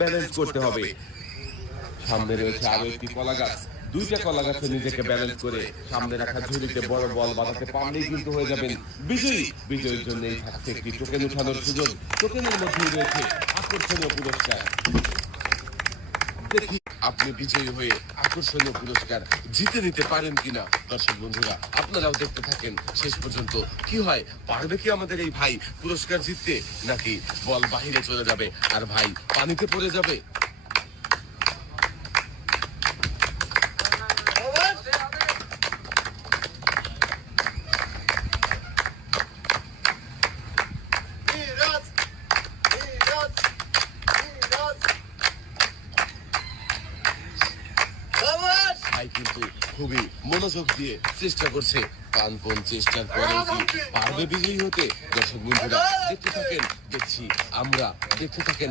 Balance করতে হবে। সামনে রয়েছে আরো একটি কলা গাছ, দুইটা কলা গাছে নিজেকে ব্যালেন্স করে সামনে রাখা ঝুড়িতে বড় বল বাঁধাতে পারলেই কিন্তু হয়ে যাবেন বিজয়ী। বিজয়ীর জন্যই থাকছে একটি টোকেন উঠানোর সুযোগ। টোকেনের মধ্যেই রয়েছে আকর্ষণীয় পুরস্কার। দেখি আপনি বিজয়ী হয়ে আকর্ষণীয় পুরস্কার জিতে নিতে পারেন কিনা। দর্শক বন্ধুরা, আপনারাও দেখতে থাকেন শেষ পর্যন্ত কি হয়। পারবে কি আমাদের এই ভাই পুরস্কার জিততে, নাকি বল বাহিরে চলে যাবে আর ভাই পানিতে পড়ে যাবে? ভাই কিন্তু খুবই মনোযোগ দিয়ে চেষ্টা করছে। প্রাণপণ চেষ্টার পরেও কি পারবে বিজয়ী হতে? দর্শক বন্ধুরা দেখতে থাকেন, দেখছি আমরা, দেখতে থাকেন।